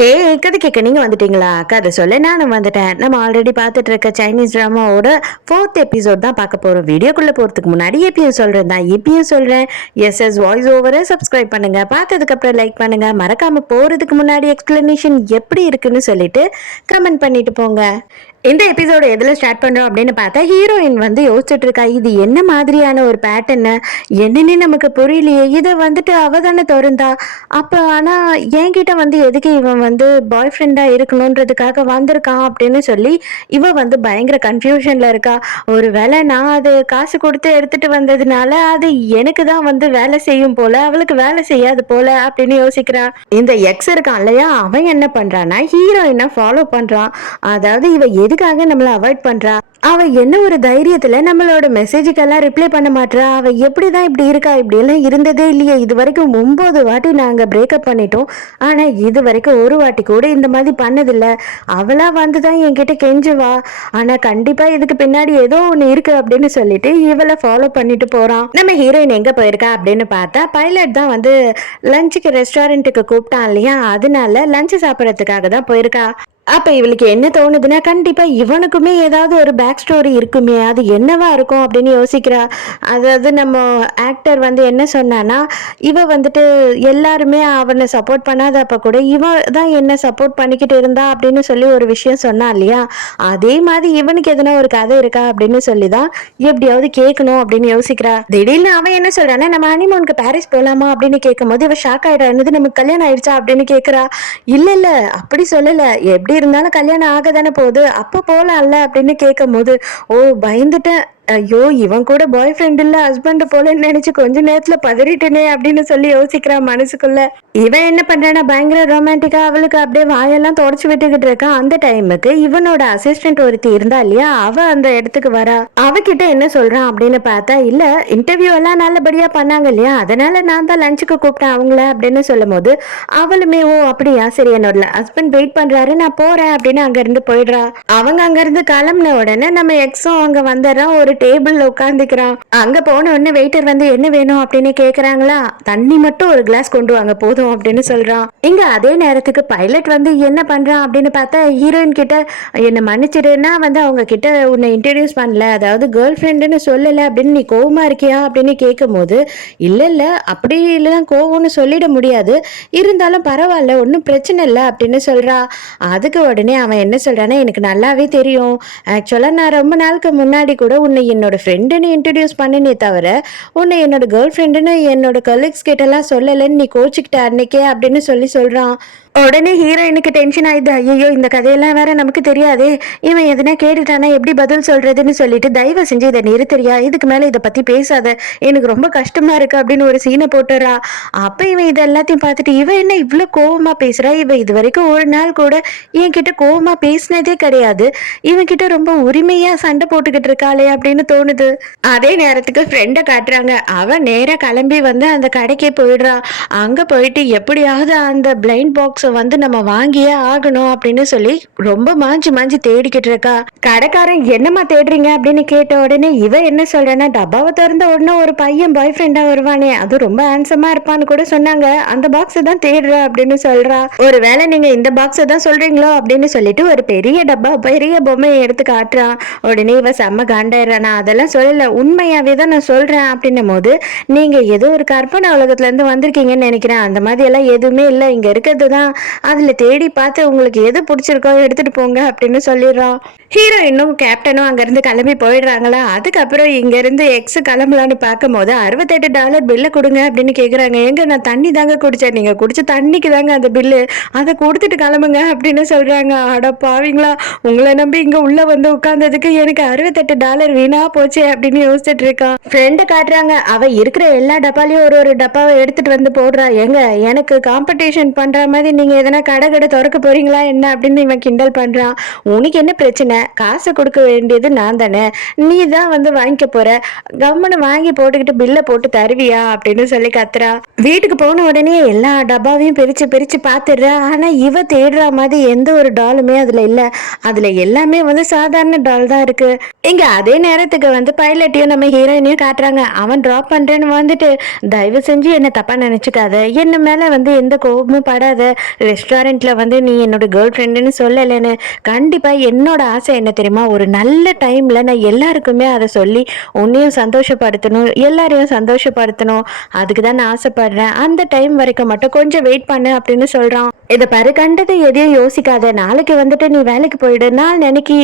ஹே கதை கேட்க நீங்க வந்துட்டீங்களா? கதை சொல்ல நானும் வந்துட்டேன். நம்ம ஆல்ரெடி பார்த்துட்டு இருக்க சைனீஸ் டிராமாவோட 4th எபிசோட் தான் பார்க்க போறோம். வீடியோக்குள்ள போறதுக்கு முன்னாடி எப்பயும் சொல்றேன் தான் இப்பயும் சொல்றேன். எஸ்எஸ் வாய்ஸ் ஓவரை சப்ஸ்கிரைப் பண்ணுங்க. பார்த்ததுக்கு அப்புறம் லைக் பண்ணுங்க. மறக்காம போறதுக்கு முன்னாடி எக்ஸ்பிளனேஷன் எப்படி இருக்குன்னு சொல்லிட்டு கமெண்ட் பண்ணிட்டு போங்க. இந்த எபிசோட எதில் ஸ்டார்ட் பண்ணுறோம் அப்படின்னு பார்த்தா ஹீரோயின் வந்து யோசிச்சுட்டு இருக்கா, இது என்ன மாதிரியான ஒரு பேட்டர்னு என்னன்னு நமக்கு புரியலையே. இதை வந்துட்டு அவ தானே திறந்தா. அப்போ ஆனால் என்கிட்ட வந்து எதுக்கு இவன் வந்து பாய் ஃப்ரெண்டாக இருக்கணுன்றதுக்காக வந்திருக்கான் அப்படின்னு சொல்லி இவ வந்து பயங்கர கன்ஃபியூஷனில் இருக்கா. ஒரு வேளை நான் அது காசு கொடுத்து எடுத்துட்டு வந்ததுனால அது எனக்கு தான் வந்து வேலை செய்யும் போல, அவளுக்கு வேலை செய்யாது போல அப்படின்னு யோசிக்கிறா. இந்த எக்ஸ் இருக்கான் இல்லையா, அவன் என்ன பண்றான்னா ஹீரோயினை ஃபாலோ பண்றான். அதாவது இவ எதுக்காக நம்மளை அவாய்ட் பண்றா, அவ என்ன ஒரு தைரியத்துல நம்மளோட மெசேஜுக்கெல்லாம் ரிப்ளை பண்ண மாட்டா, அவ எப்படிதான் இப்படி இருக்கா, இப்படி எல்லாம் இருந்ததே இல்லையே. இது வரைக்கும் 9 வாட்டி நாங்க பிரேக்கப் பண்ணிட்டோம், ஆனா இது வரைக்கும் ஒரு வாட்டி கூட இந்த மாதிரி பண்ணதில்ல. அவளா வந்துதான் என்கிட்ட கெஞ்சுவா, ஆனா கண்டிப்பா இதுக்கு பின்னாடி ஏதோ ஒண்ணு இருக்கு அப்படின்னு சொல்லிட்டு இவளை ஃபாலோ பண்ணிட்டு போறான். நம்ம ஹீரோயின் எங்க போயிருக்கா அப்படின்னு பார்த்தா பைலட் தான் வந்து லஞ்சுக்கு ரெஸ்டாரண்ட்டுக்கு கூப்பிட்டான் இல்லையா, அதனால லஞ்சு சாப்பிடறதுக்காக தான் போயிருக்கா. அப்ப இவளுக்கு என்ன தோணுதுன்னா, கண்டிப்பா இவனுக்குமே ஏதாவது ஒரு பேக் ஸ்டோரி இருக்குமே, அது என்னவா இருக்கும் அப்படின்னு யோசிக்கிறா. அதாவது நம்ம ஆக்டர் வந்து என்ன சொன்னானா, இவ வந்துட்டு எல்லாருமே அவனை சப்போர்ட் பண்ணாதப்ப கூட இவ தான் என்ன சப்போர்ட் பண்ணிக்கிட்டு இருந்தா அப்படின்னு சொல்லி ஒரு விஷயம் சொன்னா இல்லையா, அதே மாதிரி இவனுக்கு எதனா ஒரு கதை இருக்கா அப்படின்னு சொல்லிதான் எப்படியாவது கேட்கணும் அப்படின்னு யோசிக்கிறா. திடீர்னு அவன் என்ன சொல்றான்னா, நம்ம ஹனிமூனுக்கு பாரிஸ் போலாமா அப்படின்னு கேட்கும் போது இவ ஷாக் ஆயிடா, என்னது நமக்கு கல்யாணம் ஆயிடுச்சா அப்படின்னு கேட்கிறா. இல்ல இல்ல அப்படி சொல்லல, எப்படி இருந்தாலும் கல்யாணம் ஆக தானே போகுது, அப்ப போலாம்ல அப்படின்னு கேட்கும் போது ஓ பயந்துட்டேன், ஐயோ இவன் கூட பாய் ஃப்ரெண்ட் இல்ல ஹஸ்பண்ட் போலன்னு நினைச்சு கொஞ்ச நேரத்துல பதறிட்டேனே அப்படின்னு சொல்லி யோசிக்கிறான் மனசுக்குள்ள. இவன் என்ன பண்றானா பயங்கர ரொமான்டிக்கா அவளுக்கு அப்படியே வாயெல்லாம் தொடச்சு விட்டுக்கிட்டு இருக்கான். அந்த டைமுக்கு இவனோட அசிஸ்டன்ட் ஒருத்தி இருந்தா இல்லையா, அவ அந்த இடத்துக்கு வரா. அவகிட்ட என்ன சொல்றான் அப்படின்னு பார்த்தா, இல்ல இன்டர்வியூ எல்லாம் நல்லபடியா பண்ணாங்க இல்லையா, அதனால நான் தான் லஞ்சுக்கு கூப்பிட்டேன் அவங்கள அப்படின்னு சொல்லும் போது அவளுமே ஓ அப்படியா சரி என்னோட ஹஸ்பண்ட் வெயிட் பண்றாரு நான் போறேன் அப்படின்னு அங்க இருந்து போயிடுறா. அவங்க அங்க இருந்து கிளம்பின உடனே நம்ம எக்ஸும் அங்க வந்துடுறான், ஒரு டேபிள்ல உட்காந்துக்கிறான். அங்க போன உடனே வெயிட்டர் வந்து என்ன வேணும் அப்படின்னு கேக்குறாங்களா, தண்ணி மட்டும் ஒரு கிளாஸ் கொண்டு வாங்க போதும் அப்படின்னு சொல்றான். இங்க அதே நேரத்துக்கு பைலட் வந்து என்ன பண்றான் அப்படின்னு பார்த்தா, ஹீரோயின் கிட்ட என்ன மன்னிச்சிடுன்னா வந்து அவங்க கிட்ட உன்னை இன்ட்ரடியூஸ் பண்ணல, அதாவது கேர்ள் ஃப்ரெண்டுன்னு சொல்லல அப்படின்னு நீ கோவமா இருக்கியா அப்படின்னு கேட்கும் போது இல்ல இல்ல அப்படி இல்லைன்னா கோவம்னு சொல்லிட முடியாது, இருந்தாலும் பரவாயில்ல ஒன்றும் பிரச்சனை இல்லை அப்படின்னு சொல்றா. அதுக்கு உடனே அவன் என்ன சொல்றான்னா, எனக்கு நல்லாவே தெரியும், ஆக்சுவலா நான் ரொம்ப நாளுக்கு முன்னாடி கூட உன்னை என்னோட ஃப்ரெண்டுன்னு இன்ட்ரடியூஸ் பண்ணினே தவிர உன்னை என்னோட கேர்ள் ஃப்ரெண்டுன்னு என்னோட கலீக்ஸ் கிட்டலாம் சொல்லலைன்னு நீ கோச்சிக்கிட்ட அன்னைக்கே அப்படின்னு சொல்றான். உடனே ஹீரோயினுக்கு டென்ஷன் ஆயிடுது, ஐயோ இந்த கதையெல்லாம் வேற நமக்கு தெரியாதே, இவன் எதனா கேட்டுட்டானா எப்படி பதில் சொல்றதுன்னு சொல்லிட்டு தயவு செஞ்சு இதை நிறுத்தறியா, இதுக்கு மேல இதை பத்தி பேசாத, எனக்கு ரொம்ப கஷ்டமா இருக்கு அப்படின்னு ஒரு சீனை போட்டுறா. அப்ப இவன் இது எல்லாத்தையும் பார்த்துட்டு இவன் என்ன இவ்வளவு கோவமா பேசுறா, இவ இது வரைக்கும் ஒரு நாள் கூட என்கிட்ட கோவமா பேசினதே கிடையாது, இவன் கிட்ட ரொம்ப உரிமையா சண்டை போட்டுக்கிட்டு இருக்காளே அப்படின்னு தோணுது. அதே நேரத்துக்கு ஃப்ரெண்டை காட்டுறாங்க, அவன் நேரா கிளம்பி வந்து அந்த கடைக்கே போயிடுறா. அங்க போயிட்டு எப்படியாவது அந்த பிளைண்ட் பாக்ஸ் வந்து நம்ம வாங்கியே ஆகணும் அப்படின்னு சொல்லி ரொம்ப மாஞ்சி மாஞ்சி தேடிக்கிட்டு இருக்கா. கடைக்காரன் என்னமா தேடுறீங்க அப்படின்னு கேட்ட உடனே இவ என்ன சொல்றேன்னா, டப்பாவை திறந்த உடனே ஒரு பையன் பாய் ஃப்ரெண்டா வருவானே அது ரொம்ப ஹேண்ட்ஸமா இருப்பான்னு கூட சொன்னாங்க, அந்த பாக்ஸை தான் தேடுற அப்படின்னு சொல்றா. ஒருவேளை நீங்க இந்த பாக்ஸை தான் சொல்றீங்களோ அப்படின்னு சொல்லிட்டு ஒரு பெரிய டப்பா பெரிய பொம்மையை எடுத்து காட்டுறான். உடனே இவ செம்ம காண்டாயிடுறா, நான் அதெல்லாம் சொல்லல உண்மையாவே தான் நான் சொல்றேன் அப்படின்னும் போது நீங்க ஏதோ ஒரு கற்பனை உலகத்துல இருந்து வந்திருக்கீங்கன்னு நினைக்கிறேன், அந்த மாதிரி எல்லாம் எதுவுமே இல்லை, இங்க இருக்கிறது தான், அதுல தேடி பார்த்து உங்களுக்கு எது பிடிச்சிருக்கோ எடுத்துட்டு போங்க அப்படின்னு சொல்லிடுறோம். ஹீரோயினும் கேப்டனும் அங்கிருந்து கிளம்பி போயிடுறாங்களா. அதுக்கப்புறம் இங்க இருந்து எக்ஸ் கிளம்பலான்னு பார்க்கும் போது $68 பில்ல கொடுங்க அப்படின்னு கேக்குறாங்க. எங்க நான் தண்ணி தாங்க குடிச்சேன், நீங்க குடிச்ச தண்ணிக்கு தாங்க அந்த பில்லு, அதை கொடுத்துட்டு கிளம்புங்க அப்படின்னு சொல்றாங்க. அட பாவீங்களா, உங்களை நம்பி இங்க உள்ள வந்து உட்கார்ந்ததுக்கு எனக்கு $68 வீணா போச்சு அப்படின்னு யோசிச்சுட்டு இருக்கான். ஃப்ரெண்டை காட்டுறாங்க, அவ இருக்கிற எல்லா டப்பாலையும் ஒரு ஒரு டப்பாவை எடுத்துட்டு வந்து போடுறா. எங்க எனக்கு காம்படிஷன் பண்ற மாதிரி நீங்க எதனா கடை திறக்க போறீங்களா என்ன அப்படின்னு இவன் கிண்டல் பண்றான். உனக்கு என்ன பிரச்சனை, காசு கொடுக்க வேண்டியது நான் தானே, நீ தான் வந்து வாங்கிக்க போற, கம்மனு வாங்கி போட்டுக்கிட்டு பில்ல போட்டு தருவியா அப்படின்னு சொல்லி கத்துறா. வீட்டுக்கு போன உடனே எல்லா டப்பாவையும் பிரிச்சு பிரிச்சு பாத்துடுறா. ஆனா இவ தேடுற மாதிரி எந்த ஒரு டாலுமே அதுல இல்ல, அதுல எல்லாமே வந்து சாதாரண டால் தான் இருக்கு. இங்க அதே நேரத்துக்கு வந்து பைலட்டையும் நம்ம ஹீரோயினையும் காட்டுறாங்க. அவன் டிராப் பண்றேன்னு வந்துட்டு தயவு செஞ்சு என்ன தப்பா நினைச்சுக்காத, என்ன மேல வந்து எந்த கோபமும் படாத, ரெஸ்டாரண்ட்டில் வந்து நீ என்னோட கேர்ள் ஃப்ரெண்டுன்னு சொல்லலைன்னு. கண்டிப்பாக என்னோட ஆசை என்ன தெரியுமா, ஒரு நல்ல டைமில் நான் எல்லாருக்குமே அதை சொல்லி உன்னையும் சந்தோஷப்படுத்தணும், எல்லாரையும் சந்தோஷப்படுத்தணும். அதுக்கு தான் நான் ஆசைப்படுறேன். அந்த டைம் வரைக்கும் மட்டும் கொஞ்சம் வெயிட் பண்ணு அப்படின்னு சொல்கிறான். இதை பாரு, கண்டதை எதையும் யோசிக்காத. நாளைக்கு வந்துட்டு நீ வேலைக்கு போயிடு. நான் அன்னைக்கு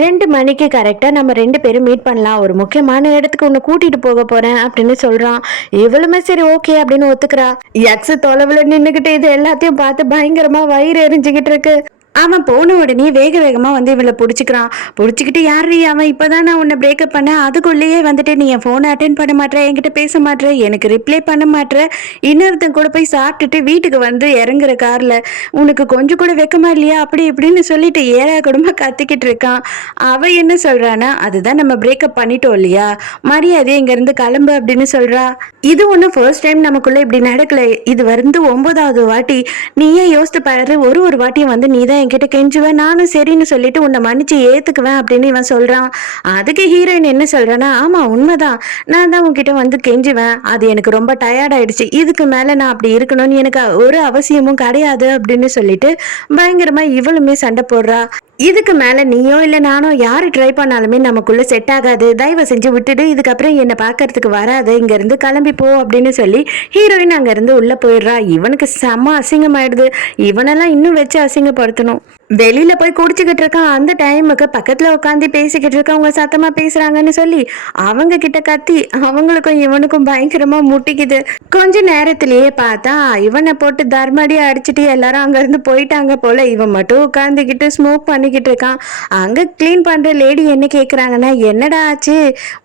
2 மணிக்கு கரெக்டாக நம்ம 2 பேரும் மீட் பண்ணலாம். ஒரு முக்கியமான இடத்துக்கு உன்னை கூட்டிட்டு போக போறேன் அப்படின்னு சொல்றான். இவளுமே சரி ஓகே அப்படின்னு ஒத்துக்கிறா. எக்ஸ் தொலைவில் நின்றுகிட்டு இது எல்லாத்தையும் பார்த்து பயங்கரமா வயிறு எரிஞ்சுக்கிட்டு இருக்கு. அவன் போன உடனே வேக வேகமாக வந்து இவளை பிடிச்சிக்கிறான். பிடிச்சிக்கிட்டு யாரு அவன், இப்போதான் நான் உன்னை பிரேக்கப் பண்ணேன், அதுக்குள்ளேயே வந்துட்டு நீ என் ஃபோனை அட்டென்ட் பண்ண மாட்டேற, என்கிட்ட பேச மாட்டேற, எனக்கு ரிப்ளை பண்ண மாட்டேற, இன்னொருத்தன் கூட போய் சாப்பிட்டுட்டு வீட்டுக்கு வந்து இறங்குற காரில் உனக்கு கொஞ்சம் கூட வெக்கமா இல்லையா அப்படி இப்படின்னு சொல்லிட்டு ஏழா குடும்பம் கத்திக்கிட்டு இருக்கான். அவள் என்ன சொல்கிறான்னா, அதுதான் நம்ம பிரேக்கப் பண்ணிட்டோம் இல்லையா, மரியாதையை இங்கேருந்து கிளம்பு அப்படின்னு சொல்கிறா. இது ஒன்றும் ஃபர்ஸ்ட் டைம் நமக்குள்ளே இப்படி நடக்கலை, இது வந்து 9வது வாட்டி. நீயே யோசித்து பாரு, ஒரு வாட்டியும் வந்து நீ தான் என்கிட்ட கெஞ்சுவேன், நானும் சரின்னு சொல்லிட்டு உன்னை மன்னிச்சு ஏத்துக்குவேன் அப்படின்னு இவன் சொல்றான். அதுக்கு ஹீரோயின் என்ன சொல்றான்னா, ஆமா உண்மைதான், நான் தான் உன்கிட்ட வந்து கெஞ்சுவேன், அது எனக்கு ரொம்ப டயர்ட் ஆயிடுச்சு, இதுக்கு மேல நான் அப்படி இருக்கணும்னு எனக்கு ஒரு அவசியமும் கிடையாது அப்படின்னு சொல்லிட்டு பயங்கரமா இவளுமே சண்டை போடுறா. இதுக்கு மேல நீயோ இல்ல நானோ யாரு ட்ரை பண்ணாலுமே நமக்குள்ள செட் ஆகாது, தயவு செஞ்சு விட்டுடு, இதுக்கப்புறம் என்னை பாக்குறதுக்கு வராது, இங்க இருந்து கிளம்பி போ அப்படின்னு சொல்லி ஹீரோயின் அங்க இருந்து உள்ள போயிடுறா. இவனுக்கு செம்ம அசிங்கமாயிடுது. இவனெல்லாம் இன்னும் வச்சு அசிங்கப்படுத்தணும். வெளியில போய் குடிச்சுக்கிட்டு இருக்கான். அந்த டைமுக்கு பக்கத்துல உட்காந்து பேசிக்கிட்டு இருக்கவங்க சத்தமா பேசுறாங்கன்னு சொல்லி அவங்க கிட்ட கத்தி அவங்களுக்கும் இவனுக்கும் பயங்கரமா முட்டிக்குது. கொஞ்ச நேரத்திலேயே பார்த்தா இவனை போட்டு தர்மடி அடிச்சுட்டு எல்லாரும் அங்க இருந்து போயிட்டாங்க போல. இவன் மட்டும் உட்காந்துக்கிட்டு ஸ்மோக் பண்ணிக்கிட்டு இருக்கான். அங்க கிளீன் பண்ற லேடி என்ன கேக்குறாங்கன்னா, என்னடா ஆச்சு,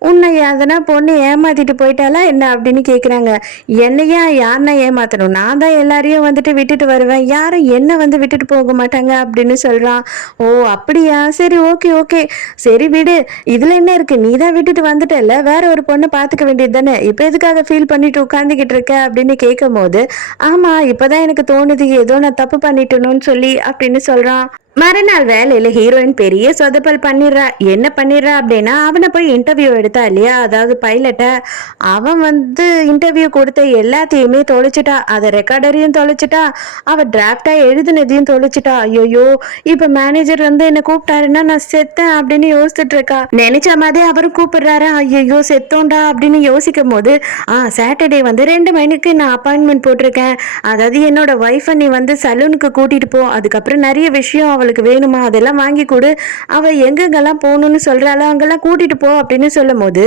உன்னை எதனா பொண்ணு ஏமாத்திட்டு போயிட்டாலா என்ன அப்படின்னு கேக்குறாங்க. என்னையா யாருன்னா ஏமாத்தணும், நான் தான் எல்லாரையும் வந்துட்டு விட்டுட்டு வருவேன், யாரும் என்ன வந்து விட்டுட்டு போக மாட்டாங்க அப்படின்னு சொல்றான். ஓ அப்படியா, சரி ஓகே ஓகே, சரி விடு, இதுல என்ன இருக்கு, நீ தான் விட்டுட்டு வந்துட்டல, வேற ஒரு பொண்ணை பாத்துக்க வேண்டியது தானே, இப்ப எதுக்காக ஃபீல் பண்ணிட்டு உட்காந்துக்கிட்டு இருக்க அப்படின்னு கேட்கும் போது, ஆமா இப்பதான் எனக்கு தோணுது ஏதோ நான் தப்பு பண்ணிட்டணும்னு சொல்லி அப்படின்னு சொல்றான். மறுநாள் வேலையில ஹீரோயின் பெரிய சொதப்பல் பண்ணிடுறா. என்ன பண்ணிடுறா அப்படின்னா, அவனை போய் இன்டர்வியூ எடுத்தா இல்லையா, அதாவது பைலட்டை, அவன் வந்து இன்டர்வியூ கொடுத்த எல்லாத்தையுமே தொலைச்சிட்டா. அதை ரெக்கார்டரையும் தொலைச்சிட்டா, அவ டிராப்டா எழுதுனதையும் தொலைச்சிட்டா. ஐயோ இப்ப மேனேஜர் வந்து என்ன கூப்பிட்டாருன்னா நான் செத்தேன் அப்படின்னு யோசிச்சுட்டு இருக்கா. நினைச்ச மாதிரி அவரும் கூப்பிடுறாரு. ஐயோ செத்தோண்டா அப்படின்னு யோசிக்கும் போது, சாட்டர்டே வந்து 2 மணிக்கு நான் அப்பாயின்மெண்ட் போட்டிருக்கேன், அதாவது என்னோட ஒய்ஃபை நீ வந்து சலூனுக்கு கூட்டிட்டு போ, அதுக்கப்புறம் நிறைய விஷயம் அவளுக்கு வேணுமா அதெல்லாம் வாங்கி கொடு, அவ எங்கெங்கெல்லாம் போகணும்னு சொல்றாளோ அங்கெல்லாம் கூட்டிட்டு போ அப்படின்னு சொல்லும் போது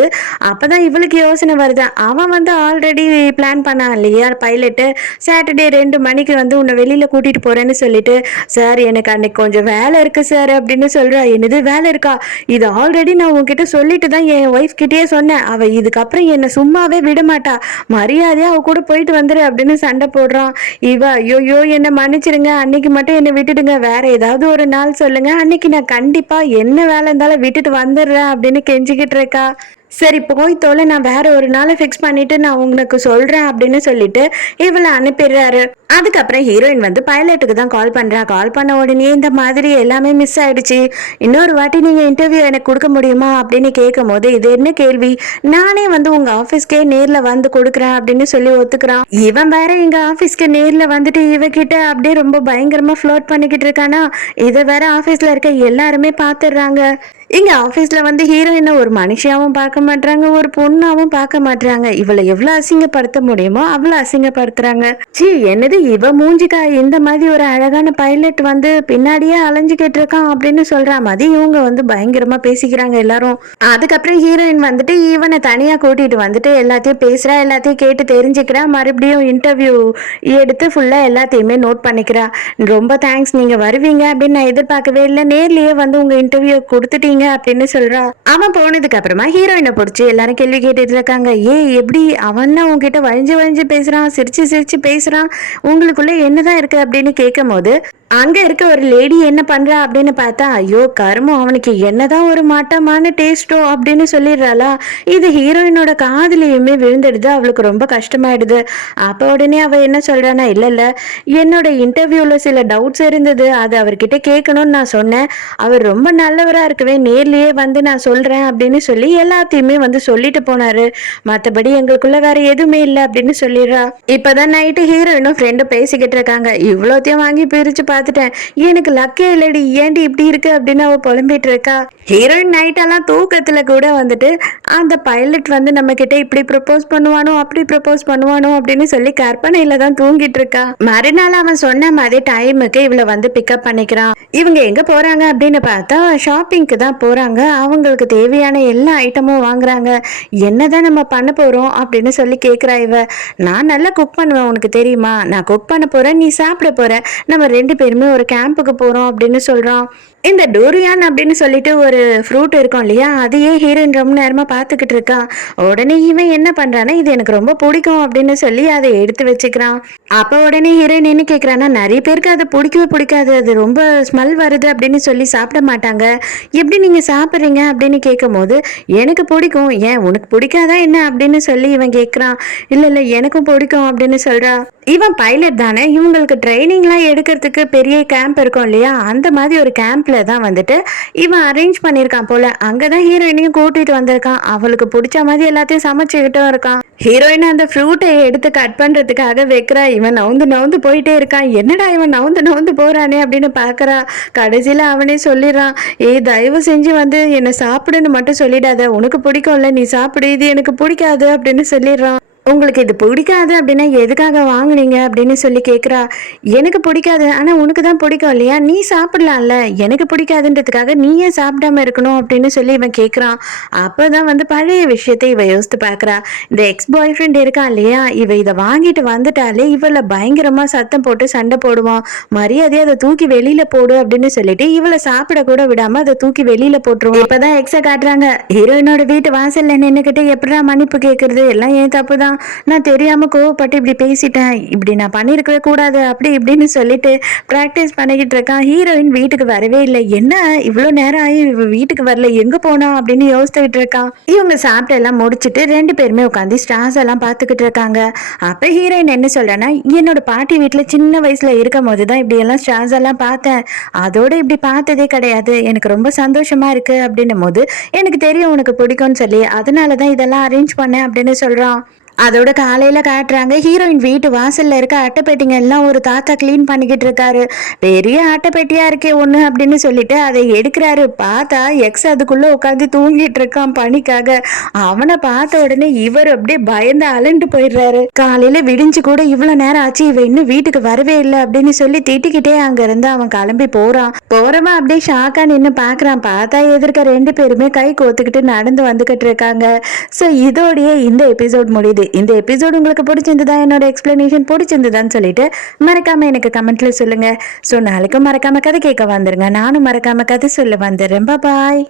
அப்பதான் இவளுக்கு யோசனை வருது. அவன் வந்து ஆல்ரெடி பிளான் பண்ணான் இல்லையா பைலட்டு, சாட்டர்டே 2 மணிக்கு வந்து உன்னை வெளியில கூட்டிட்டு போறேன்னு சொல்லிட்டு, சார் எனக்கு அன்னைக்கு கொஞ்சம் வேலை இருக்கு சார் அப்படின்னு சொல்றா. என்னது வேலை இருக்கா, இது ஆல்ரெடி நான் உன்கிட்ட சொல்லிட்டு தான் என் ஒய்ஃப் கிட்டேயே சொன்னேன், அவ இதுக்கப்புறம் என்னை சும்மாவே விட மாட்டா, மரியாதையா அவ கூட போயிட்டு வந்துரு அப்படின்னு சண்டை போடுறான். இவ ஐயோ என்னை மன்னிச்சிருங்க, அன்னைக்கு மட்டும் என்னை விட்டுடுங்க, வேற ஏதாவது ஒரு நாள் சொல்லுங்க, அன்னைக்கு நான் கண்டிப்பா என்ன வேலை இருந்தாலும் விட்டுட்டு வந்துடுறேன் அப்படின்னு கெஞ்சிக்கிட்டு இருக்கா. சரி போய் தோலை, நான் வேற ஒரு நாளை ஃபிக்ஸ் பண்ணிட்டு நான் உங்களுக்கு சொல்றேன் அப்படின்னு சொல்லிட்டு இவளை அனுப்பிடுறாரு. அதுக்கப்புறம் ஹீரோயின் வந்து பைலட்டுக்கு தான் கால் பண்றா. கால் பண்ண உடனே இந்த மாதிரி எல்லாமே மிஸ் ஆயிடுச்சு, இன்னொரு வாட்டி நீங்க இன்டர்வியூ எனக்கு கொடுக்க முடியுமா அப்படின்னு கேட்கும் போது, இது என்ன கேள்வி, நானே வந்து உங்க ஆபீஸ்க்கே நேர்ல வந்து கொடுக்குறேன் அப்படின்னு சொல்லி ஒத்துக்கிறான். இவன் வேற எங்க ஆபீஸ்க்கு நேர்ல வந்துட்டு இவகிட்ட அப்படியே ரொம்ப பயங்கரமா ஃப்ளோட் பண்ணிக்கிட்டு இருக்கானா. இதை வேற ஆபீஸ்ல இருக்க எல்லாருமே பாத்துடுறாங்க. இங்க ஆபீஸ்ல வந்து ஹீரோயினை ஒரு மனுஷியாவும் பார்க்க மாட்டாங்க, ஒரு பொண்ணாவும் பார்க்க மாட்டாங்க. இவளை எவ்வளவு அசிங்கப்படுத்த முடியுமோ அவ்வளவு அசிங்கப்படுத்துறாங்க. சி என்னது இவ மூஞ்சிக்கா, இந்த மாதிரி ஒரு அழகான பைலட் வந்து பின்னாடியே அலைஞ்சுக்கிட்டு இருக்கான் அப்படின்னு சொல்ற மாதிரி இவங்க வந்து பயங்கரமா பேசிக்கிறாங்க எல்லாரும். அதுக்கப்புறம் ஹீரோயின் வந்துட்டு இவனை தனியா கூட்டிட்டு வந்துட்டு எல்லாத்தையும் பேசுறா, எல்லாத்தையும் கேட்டு தெரிஞ்சுக்கிறா, மறுபடியும் இன்டர்வியூ எடுத்து ஃபுல்லா எல்லாத்தையுமே நோட் பண்ணிக்கிறா. ரொம்ப தேங்க்ஸ், நீங்க வருவீங்க அப்படின்னு நான் எதிர்பார்க்கவே இல்லை, நேர்லயே வந்து உங்க இன்டர்வியூ கொடுத்துட்டீங்க அப்படின்னு சொல்றா. அவன் போனதுக்கு அப்புறமா ஹீரோயினை பிடிச்சி எல்லாரும் கேள்வி கேட்டுட்டு இருக்காங்க. எப்படி அவன்லாம் உங்ககிட்ட வழிஞ்சு வழிஞ்சு பேசுறான், சிரிச்சு சிரிச்சு பேசுறான், உங்களுக்குள்ள என்னதான் இருக்கு அப்படின்னு கேட்கும் போது, அங்க இருக்க ஒரு லேடி என்ன பண்றா அப்படின்னு பார்த்தா, ஐயோ கருமம், அவனுக்கு என்னதான் ஒரு மட்டமான டேஸ்டோ அப்படின்னு சொல்லிடுறாளா. இது ஹீரோயினோட காதுலயுமே விழுந்துடுது. அவளுக்கு ரொம்ப கஷ்டமாயிடுது. அப்ப உடனே அவ என்ன சொல்றானா, இல்ல இல்ல, என்னோட இன்டர்வியூல சில டவுட்ஸ் இருந்தது, அது அவர்கிட்ட கேட்கணும்னு நான் சொன்னேன். அவர் ரொம்ப நல்லவரா இருக்கவே நேர்லயே வந்து நான் சொல்றேன் அப்படின்னு சொல்லி எல்லாத்தையுமே வந்து சொல்லிட்டு போனாரு. மத்தபடி எங்களுக்குள்ள வேற எதுவுமே இல்லை அப்படின்னு சொல்லிடுறா. இப்பதான் நைட்டு ஹீரோயினும் ஃப்ரெண்டும் பேசிக்கிட்டு இருக்காங்க. இவ்வளோத்தையும் வாங்கி பிரிச்சு பார்த்துட்டேன், எனக்கு லக்கே இல்லடி, ஏன்டி இப்படி இருக்கு அப்படின்னு அவ புலம்பிட்டு இருக்கா. ஹீரோயின் நைட்டெல்லாம் தூக்கத்துல கூட வந்துட்டு அந்த பைலட் வந்து நம்ம கிட்ட இப்படி ப்ரப்போஸ் பண்ணுவானோ அப்படி ப்ரப்போஸ் பண்ணுவானோ அப்படின்னு சொல்லி கற்பனையில தான் தூங்கிட்டு இருக்கா. மறுநாள் அவன் சொன்ன மாதிரி டைமுக்கு இவளை வந்து பிக்கப் பண்ணிக்கிறான். இவங்க எங்க போறாங்க அப்படின்னு பார்த்தா ஷாப்பிங்க்கு தான் போறாங்க. அவங்களுக்கு தேவையான எல்லா ஐட்டமும் வாங்குறாங்க. என்னதான் நம்ம பண்ண போறோம் அப்படின்னு சொல்லி கேட்கிறா இவ. நான் நல்லா குக் பண்ணுவேன், உனக்கு தெரியுமா, நான் குக் பண்ண போறேன், நீ சாப்பிட போற, நம்ம 2 பேருமே ஒரு கேம்புக்கு போறோம் அப்படின்னு சொல்றான். இந்த டோரியான் அப்படின்னு சொல்லிட்டு ஒரு ஃப்ரூட் இருக்கும் இல்லையா, அதையே ஹீரோயின் ரொம்ப நேரமா பார்த்துக்கிட்டு இருக்கா. உடனே இவன் என்ன பண்றானா, இது எனக்கு ரொம்ப பிடிக்கும் அப்படின்னு சொல்லி அதை எடுத்து வச்சுக்கிறான். அப்ப உடனே ஹீரோயின் என்ன கேட்கறான்னா, நிறைய பேருக்கு அது பிடிக்கவே பிடிக்காது, அது ரொம்ப ஸ்மெல் வருது அப்படின்னு சொல்லி சாப்பிட மாட்டாங்க, எப்படி நீங்க சாப்பிட்றீங்க அப்படின்னு கேட்கும் போது, எனக்கு பிடிக்கும், ஏன் உனக்கு பிடிக்காதா என்ன அப்படின்னு சொல்லி இவன் கேட்கறான். இல்ல இல்ல எனக்கும் பிடிக்கும் அப்படின்னு சொல்றா. இவன் பைலட் தானே, இவங்களுக்கு ட்ரைனிங்லாம் எடுக்கிறதுக்கு பெரிய கேம்ப் இருக்கும் இல்லையா, அந்த மாதிரி ஒரு கேம்ப்ல தான் வந்துட்டு இவன் அரேஞ்ச் பண்ணியிருக்கான் போல. அங்கதான் ஹீரோயினையும் கூட்டிட்டு வந்திருக்கான். அவளுக்கு பிடிச்ச மாதிரி எல்லாத்தையும் சமைச்சுக்கிட்டும் இருக்கான். ஹீரோயின் அந்த ஃப்ரூட்டை எடுத்து கட் பண்றதுக்காக வைக்கிறா. இவன் நவுந்து நவுந்து போயிட்டே இருக்கான். என்னடா இவன் நவுந்து நவுந்து போறானே அப்படின்னு பாக்குறா. கடைசியில அவனே சொல்லிடுறான், ஏய் தயவு செஞ்சு வந்து என்னை சாப்பிடுன்னு மட்டும் சொல்லிடாத, உனக்கு பிடிக்கும்ல நீ சாப்பிடு, இது எனக்கு பிடிக்காது அப்படின்னு சொல்லிடுறான். உங்களுக்கு இது பிடிக்காது அப்படின்னா எதுக்காக வாங்குனீங்க அப்படின்னு சொல்லி கேட்குறா. எனக்கு பிடிக்காது, ஆனால் உனக்கு தான் பிடிக்கும் இல்லையா, நீ சாப்பிடலாம்ல, எனக்கு பிடிக்காதுன்றதுக்காக நீ ஏன் சாப்பிடாம இருக்கணும் அப்படின்னு சொல்லி இவன் கேட்குறான். அப்போ தான் வந்து பழைய விஷயத்தை இவ யோசித்து பார்க்குறா. இந்த எக்ஸ் பாய் ஃப்ரெண்ட் இருக்கான் இல்லையா, இவ இதை வாங்கிட்டு வந்துட்டாலே இவளை பயங்கரமாக சத்தம் போட்டு சண்டை போடுவான். மரியாதையை அதை தூக்கி வெளியில போடு அப்படின்னு சொல்லிட்டு இவளை சாப்பிட கூட விடாம அதை தூக்கி வெளியில போட்டுருவான். இப்பதான் எக்ஸை காட்டுறாங்க. ஹீரோயினோட வீட்டு வாசல்ல நின்னுக்கிட்டு எப்படா மன்னிப்பு கேட்கறது, எல்லாம் ஏன் தப்பு தான், நான் தெரியாம கோவப்பட்டு இப்படி பேசிட்டேன், இப்படி நான் பண்ணிருக்கவே கூடாது அப்படி இப்படின்னு சொல்லிட்டு பிராக்டிஸ் பண்ணிக்கிட்டு இருக்கான். ஹீரோயின் வீட்டுக்கு வரவே இல்லை. என்ன இவ்வளவு நேரம் ஆகி வீட்டுக்கு வரல, எங்க போனா அப்படின்னு யோசிச்சுக்கிட்டு இருக்கான். இவங்க சாப்பிட்டு எல்லாம் முடிச்சுட்டு 2 பேருமே உட்காந்து ஸ்டார்ஸ் எல்லாம் பார்த்துக்கிட்டு இருக்காங்க. அப்ப ஹீரோயின் என்ன சொல்றேன்னா, என்னோட பாட்டி வீட்டுல சின்ன வயசுல இருக்கும் போதுதான் இப்படி எல்லாம் ஸ்டார்ஸ் எல்லாம் பார்த்தேன், அதோட இப்படி பார்த்ததே கிடையாது, எனக்கு ரொம்ப சந்தோஷமா இருக்கு அப்படின்னும் போது, எனக்கு தெரியும் உனக்கு பிடிக்கும்னு சொல்லி அதனாலதான் இதெல்லாம் அரேஞ்ச் பண்ணேன் அப்படின்னு சொல்றான். அதோட காலையில காட்டுறாங்க, ஹீரோயின் வீட்டு வாசல்ல இருக்க அட்டைப்பெட்டிங்க எல்லாம் ஒரு தாத்தா கிளீன் பண்ணிக்கிட்டு இருக்காரு. பெரிய அட்டைப்பெட்டியா இருக்கே ஒண்ணு அப்படின்னு சொல்லிட்டு அதை எடுக்கிறாரு. பார்த்தா எக்ஸ் அதுக்குள்ள உட்காந்து தூங்கிட்டு இருக்கான் பனிக்காக. அவனை பார்த்த உடனே இவர் அப்படியே பயந்து அலண்டு போயிடுறாரு. காலையில விடிஞ்சு கூட இவ்வளவு நேரம் ஆச்சு, இவ இன்னும் வீட்டுக்கு வரவே இல்லை அப்படின்னு சொல்லி திட்டிக்கிட்டே அங்க இருந்து அவன் கிளம்பி போறவன் அப்படியே ஷாக்கா நின்று பாக்குறான். பார்த்தா எதிர்க்க 2 பேருமே கை கோத்துக்கிட்டு நடந்து வந்துகிட்டு இருக்காங்க. ஸோ இதோடய இந்த எபிசோட் முடியுது. இந்த எபிசோட் உங்களுக்கு பிடிச்சிருந்ததா, என்னோட எக்ஸ்பிளனேஷன் பிடிச்சிருந்ததான்னு சொல்லிட்டு மறக்காம எனக்கு கமெண்ட்ல சொல்லுங்க. ஸோ நாளைக்கும் மறக்காம கதை கேட்க வந்துருங்க, நானும் மறக்காம கதை சொல்ல வந்துடுறேன். பாய்.